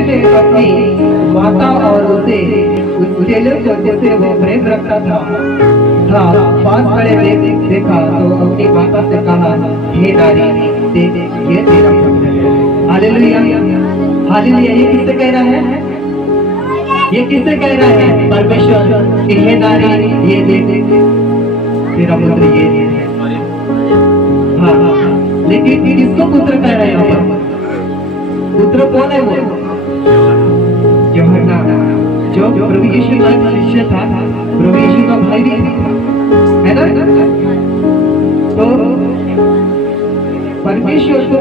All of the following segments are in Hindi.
यीशु ने अपनी माता और उसे उस चेले को जैसे वो प्रेम रखता था पास खड़े देखा तो अपनी माता से कहा, हे नारी देख ये तेरा पुत्र है। Hallelujah hallelujah. ये किससे कह रहा है? ये किससे कह रहा है? परमेश्वर कि हे नारी ये देख तेरा पुत्र ये है। हाँ लेकिन किसको पुत्र कह रहे हैं? यहाँ पर पुत्र कौन है? वो यूहन्ना जो प्रभु यीशु का शिष्य था, प्रभु यीशु का भाई भी है ना। तो परमेश्वर को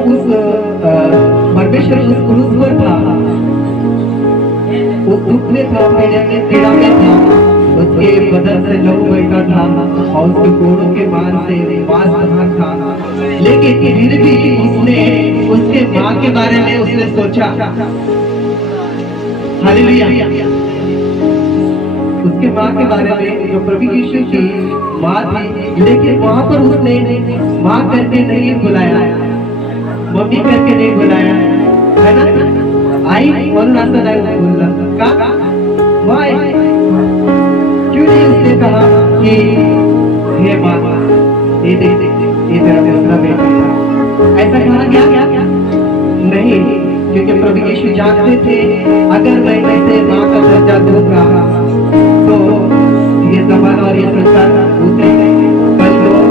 परमेश्वर उस क्रूस पर था, उस दुख में था, पीड़ा में था, उसके बदन से लहू बहता था और उसके कोड़ों के मान से मांस बना था। लेकिन फिर भी उसने उसके माँ के बारे में उसने सोचा। हालेलुया। उसके माँ के बारे में जो प्रभु यीशु की माँ थी, लेकिन वहां पर उसने माँ करके नहीं बुलाया, मम्मी करके नहीं बुलाया, है ना। आई मनुनासन आई बोलना का वाई क्यों नहीं उसने कहा कि हे माँ ये देख ये तेरा दूसरा बेटा है। ऐसा कहा क्या? नहीं, क्योंकि प्रभु यीशु जानते थे अगर मैं ऐसे माँ का दर्जा दूंगा तो ये ज़माना और ये संसार उसे कल लोग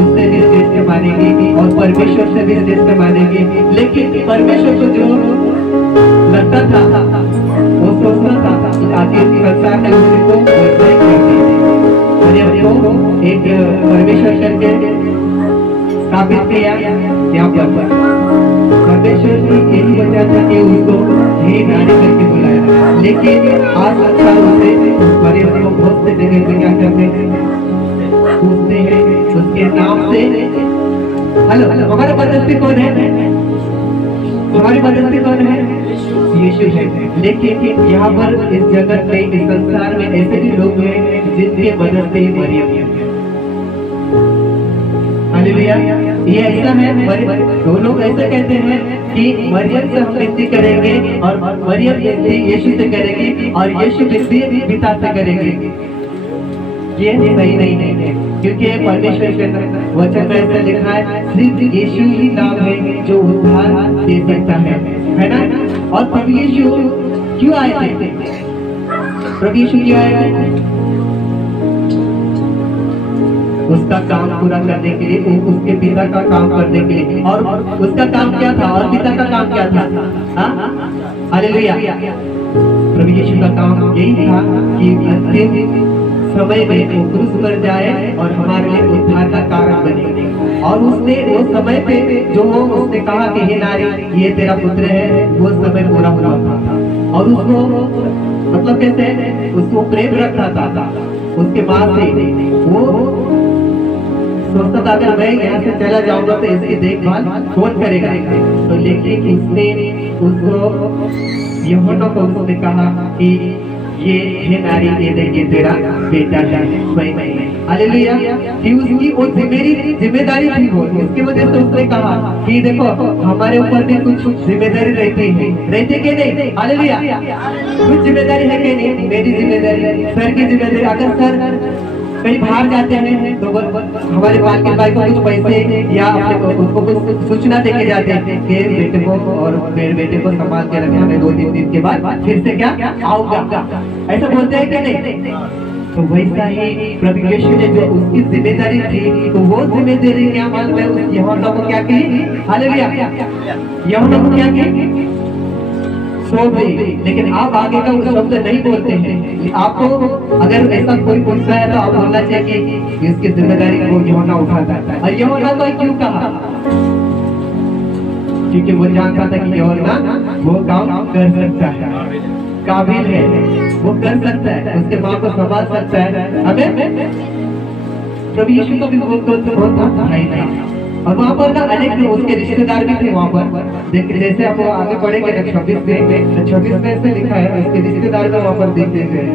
उससे भी श्रेष्ठ मानेंगे और परमेश्वर से भी श्रेष्ठ मानेंगे। लेकिन परमेश्वर को जो लगता था वो सोचता था कि आखिर संसार ने उसको वैसे कर दिया और ये एक परमेश्वर करके साबित किया। यहाँ पर परमेश्वर की यही वजह था कि उसको हे नारी करके बुलाया। लेकिन आज अच्छा उसे मरियम को बहुत से जगह पे क्या करते हैं, पूछते हैं उसके नाम से। हेलो हमारा मददगार कौन है? तुम्हारी मददगार कौन है? यीशु है। लेकिन यहाँ पर इस जगत में इस संसार में ऐसे भी लोग हैं जिनके मदद से मरियम है। हालेलुया। ये ऐसा है, दो लोग ऐसे कहते हैं कि मरियम से हम विनती करेंगे और मरियम विनती यीशु से करेंगे और यीशु विनती पिता से करेंगे। ये सही नहीं है, क्योंकि परमेश्वर के वचन में ऐसा लिखा है सिर्फ यीशु ही नाम है जो उद्धार दे सकता है ना। और प्रभु यीशु क्यों आए थे? प्रभु यीशु क्यों आए थे? उसका काम पूरा करने के लिए, उसके पिता का काम करने के लिए। और उसका काम क्या था और पिता का काम क्या था? हालेलुया। प्रभु यीशु का काम यही था कि अंतिम समय में वो क्रूस पर जाए और हमारे लिए उद्धार का कारण बने। और उसने वो समय पे जो उसने कहा कि हे नारी ये तेरा पुत्र है, वो समय पूरा हुआ था। और उसको मतलब कैसे उसको प्रेम रखता था उसके बाद से। वो सोचता था अगर मैं यहाँ से चला जाऊंगा तो इसकी देखभाल कौन करेगा। तो लेकिन उसने उसको यूहन्ना को उसने कहा कि ये हे नारी ये देखिए तेरा बेटा है। हालेलुया। कि उसकी वो जिम्मेदारी थी वो, इसकी वजह से उसने कहा कि देखो हमारे ऊपर भी कुछ जिम्मेदारी रहती है, रहती कि नहीं? हालेलुया। कुछ जिम्मेदारी है कि नहीं? मेरी जिम्मेदारी, सर की जिम्मेदारी। अगर सर कहीं बाहर जाते हैं तो हमारे बालकिन भाई को कुछ पैसे या उसको कुछ सूचना देके जाते हैं कि बेटे को और मेरे बेटे को संभाल के रखना, मैं 2-3 दिन के बाद फिर से क्या आऊंगा, ऐसा बोलते हैं कि नहीं? तो वैसा ही प्रभु यीशु ने जो उसकी जिम्मेदारी थी, तो वो जिम्मेदारी क्या मालूम है उस यूहन्ना को क्या की? हालेलुया। यूहन्ना को क्या की? सो गई। लेकिन आप आगे का शब्द नहीं बोलते हैं। आपको अगर ऐसा कोई पूछता है तो आप बोलना चाहिए कि इसकी जिम्मेदारी को यूहन्ना उठाता है। और यूहन्ना को क्यों कहा? क्योंकि वो जानता था कि यूहन्ना वो काम कर सकता है, काबिल है, वो कर सकता है, उसके माँ को संभाल सकता है। हमें प्रभु यीशु को भी बहुत भाई था। और वहाँ पर ना अनेक उसके रिश्तेदार भी थे वहाँ पर। देखिए जैसे हम आगे बढ़ेंगे ना 26 में ऐसे लिखा है उसके रिश्तेदार का वहाँ पर देखते हैं।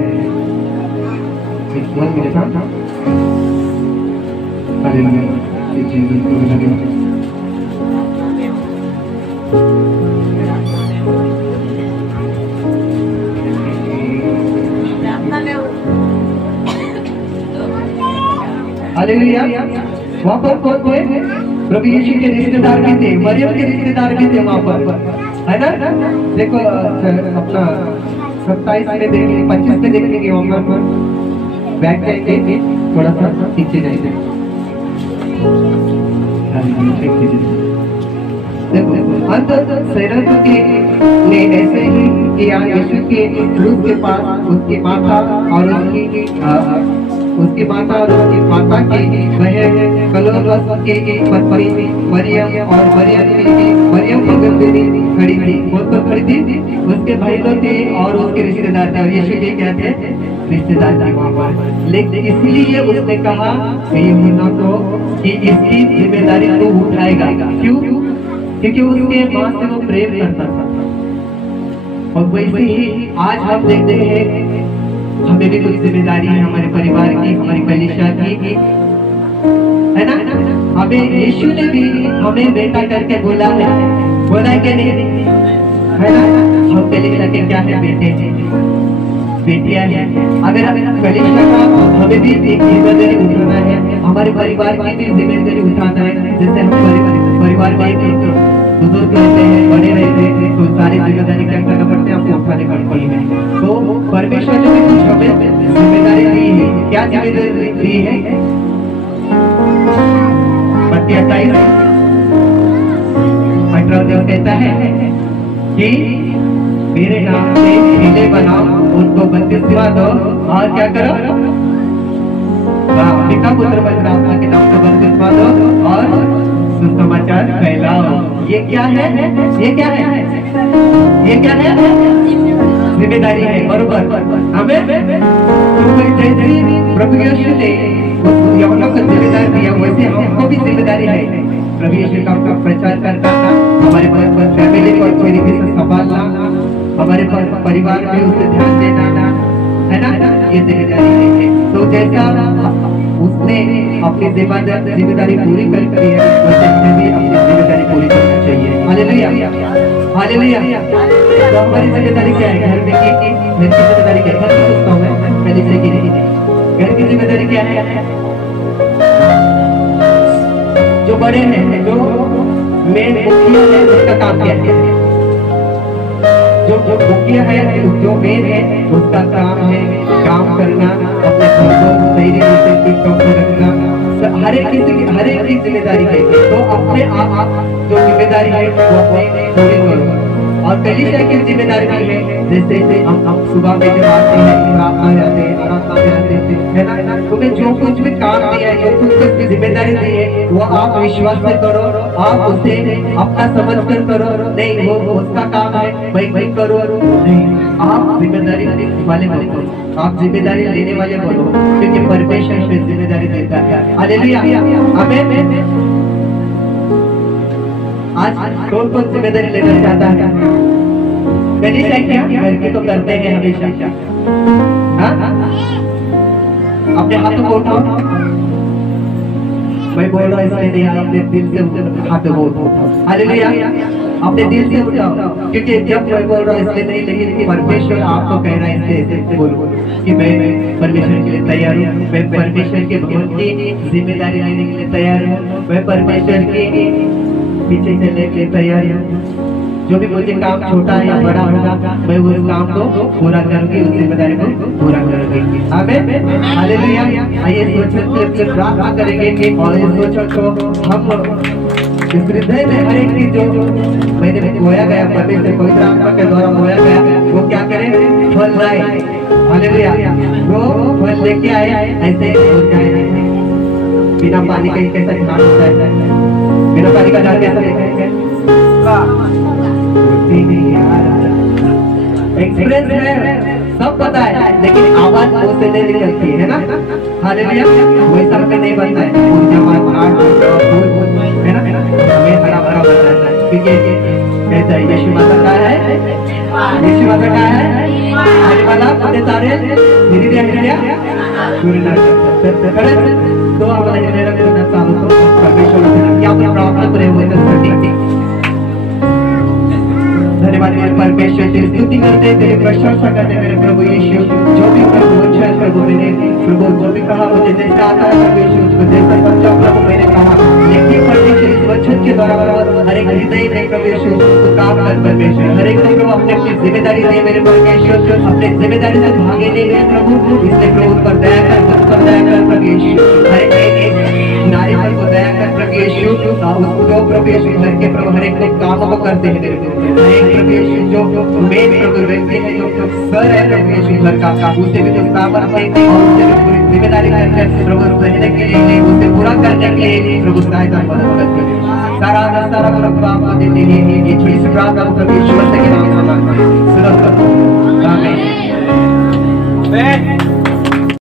हालेलुया। वहाँ पर कौन थे? प्रभु यीशु के रिश्तेदार भी थे, मरियम के रिश्तेदार भी थे वहाँ पर, है ना? देखो अपना 27 में देखेंगे, 25 में देखेंगे, वहाँ पर बैक जाएंगे, थोड़ा सा पीछे जाएंगे। देखो अंत सैरत के ने ऐसे ही किया। यीशु के क्रूस के पास उसकी माता और उसकी माता की बहन क्लोपास की पत्नी मरियम और मरियम की गंदगी खड़ी थी। कौन कौन खड़ी थी? उसके भाई लोग थे और उसके रिश्तेदार थे, और यीशु के क्या थे? रिश्तेदार थे वहाँ पर। लेकिन इसलिए उसने कहा यूहन्ना को कि इसकी जिम्मेदारी तू उठाएगा। क्यों? क्योंकि उसके माँ से वो प्रेम करता था। और वैसे ही आज हम देखते हैं हमें भी कुछ जिम्मेदारी है, हमारे परिवार की, हमारी कलीसिया की, है ना? हमें यीशु ने भी हमें बेटा करके बोला है कि नहीं, है ना? हम कलीसिया के क्या है? बेटे बेटियां हैं। अगर कलीसिया का हमें भी एक जिम्मेदारी उठाना है, हमारे परिवार की भी जिम्मेदारी उठाना है। जैसे हम परिवार में बुजुर्ग रहते हैं, बड़े रहते हैं, तो सारी जिम्मेदारी क्या करना पड़ता है? आपको उठाने पड़ती है। तो परमेश्वर ने भी कुछ हमें जिम्मेदारी दी है। क्या जिम्मेदारी दी है? मत्ती 28:18 कहता है कि मेरे नाम से चेले बनाओ, उनको बपतिस्मा दो, और क्या करो? पिता पुत्र पवित्र आत्मा के नाम से बपतिस्मा दो और सुसमाचार फैलाओ। ये क्या है? ये क्या है? ये क्या है? जिम्मेदारी है, बरोबर। हमें जैसे प्रभु यीशु ने यूहन्ना को जिम्मेदारी दिया, वैसे हमको भी जिम्मेदारी है प्रभु यीशु का प्रचार करना, हमारे फैमिली को अच्छे तरीके से संभालना, हमारे परिवार में उसे ध्यान देना, है ना? ये जिम्मेदारी है। तो जैसा उसने अपनी जिम्मेदारी पूरी कर दी है, वैसे हमें भी अपनी जिम्मेदारी पूरी करनी चाहिए। Hallelujah, hallelujah. तो हमारी जिम्मेदारी क्या है? घर में की घर की जिम्मेदारी क्या है? घर की सोचता हूँ मैं, कलीसिया की नहीं। घर की जिम्मेदारी क्या है? जो बड़े हैं, जो मेन मुखिया है, उसका काम क्या है? जो मुखिया है, जो मेन है, उसका काम है काम करना, अपने घर को सही तरीके से टिप-टॉप रखना। हर एक की जिम्मेदारी है। तो अपने आप जो जिम्मेदारी है वो अपने पूरी करो। और कलीसिया की जिम्मेदारी भी है, जैसे हम सुबह में जब आते हैं, प्रार्थना जाते हैं, आराधना में आते हैं, है ना? तुम्हें जो कुछ भी काम दिया है, जो कुछ जिम्मेदारी दी है, वो आप विश्वास से करो, आप उसे अपना समझ कर करो। नहीं वो उसका काम है, भाई करो, नहीं आप जिम्मेदारी वाले बनो, आप जिम्मेदारी लेने वाले बनो, क्योंकि परमेश्वर पे जिम्मेदारी देता है। हालेलुया, आमीन। आज कौन कौन जिम्मेदारी लेना चाहता है? कलीसिया क्या घर की तो करते हैं हमेशा, क्या अपने हाथों को उठाओ। मैं बोल रहा इसलिए नहीं, अपने दिल से हाथ को उठाओ। हालेलुया, अपने दिल से उठाओ, क्योंकि जब मैं बोल रहा इसलिए नहीं, लेकिन परमेश्वर आपको कह रहा है इससे बोलो कि मैं परमेश्वर के लिए तैयार हूँ, मैं परमेश्वर के भवन की जिम्मेदारी लेने के लिए तैयार हूँ, मैं परमेश्वर के पीछे चलने के लिए तैयार हूँ। जो भी मुझे काम छोटा या बड़ा होगा, मैं उस काम को पूरा करूंगी, उस जिम्मेदारी को पूरा करूंगी। आमीन, हालेलुया। आइए सोचकर प्रार्थना करेंगे और इस सोच को हम इस हृदय में हर एक चीज जो मैंने बोया गया, परमेश्वर पवित्र आत्मा के द्वारा बोया गया, वो क्या करे? फल लाए। हालेलुया, वो फल लेके आए, ऐसे हो जाए। बिना पानी के कैसा ध्यान होता है? बिना पानी का ध्यान कैसा देखेंगे? एक्सपीरियंस है, सब पता है, लेकिन आवाज मुंह से नहीं निकलती है ना? हालेलुया, वैसा हमें नहीं बनता है। है ना? हमें हरा भरा बनना है, क्योंकि कहता है यीशु माता का है, यीशु माता का है, आने वाला अपने सारे धीरे धीरे तो हमारे हृदय में सालों को परमेश्वर यहाँ पर प्रार्थना करे हुए धन्यवाद। धन्यवाद मेरे परमेश्वर, तेरी स्तुति करते हैं, तेरी प्रशंसा करते हैं मेरे प्रभु यीशु। जो भी प्रभु अच्छा है प्रभु, मैंने प्रभु जो भी कहा मुझे जैसा आता है प्रभु यीशु, उसको जैसा समझा प्रभु मैंने कहा, लेकिन परमेश्वर इस वचन के द्वारा हर एक हृदय में प्रभु यीशु तो काम कर परमेश्वर, हर एक को प्रभु अपने अपनी जिम्मेदारी दे मेरे परमेश्वर, अपने जिम्मेदारी से भागे नहीं मेरे प्रभु, इसलिए प्रभु पर दया कर, उस पर दया कर प्रभु यीशु। हर एक नारी पर को दया कर प्रभु यीशु, उसको प्रभु यीशु घर के प्रभु हर एक कामों को करते हैं मेरे प्रभु, हर एक प्रभु यीशु जो मेन प्रभु व्यक्ति है, जो सर है प्रभु यीशु घर का, उसे भी जो सामर्थ्य है और उसे भी पूरी जिम्मेदारी करके प्रभु सहने के लिए, उसे पूरा करने के लिए प्रभु सहायता मदद करते हैं। सारा प्रभु आपको देते हैं, ये छोटी सी प्रार्थना प्रभु यीशु मसीह के नाम से मांगते हैं, सुनो आमीन।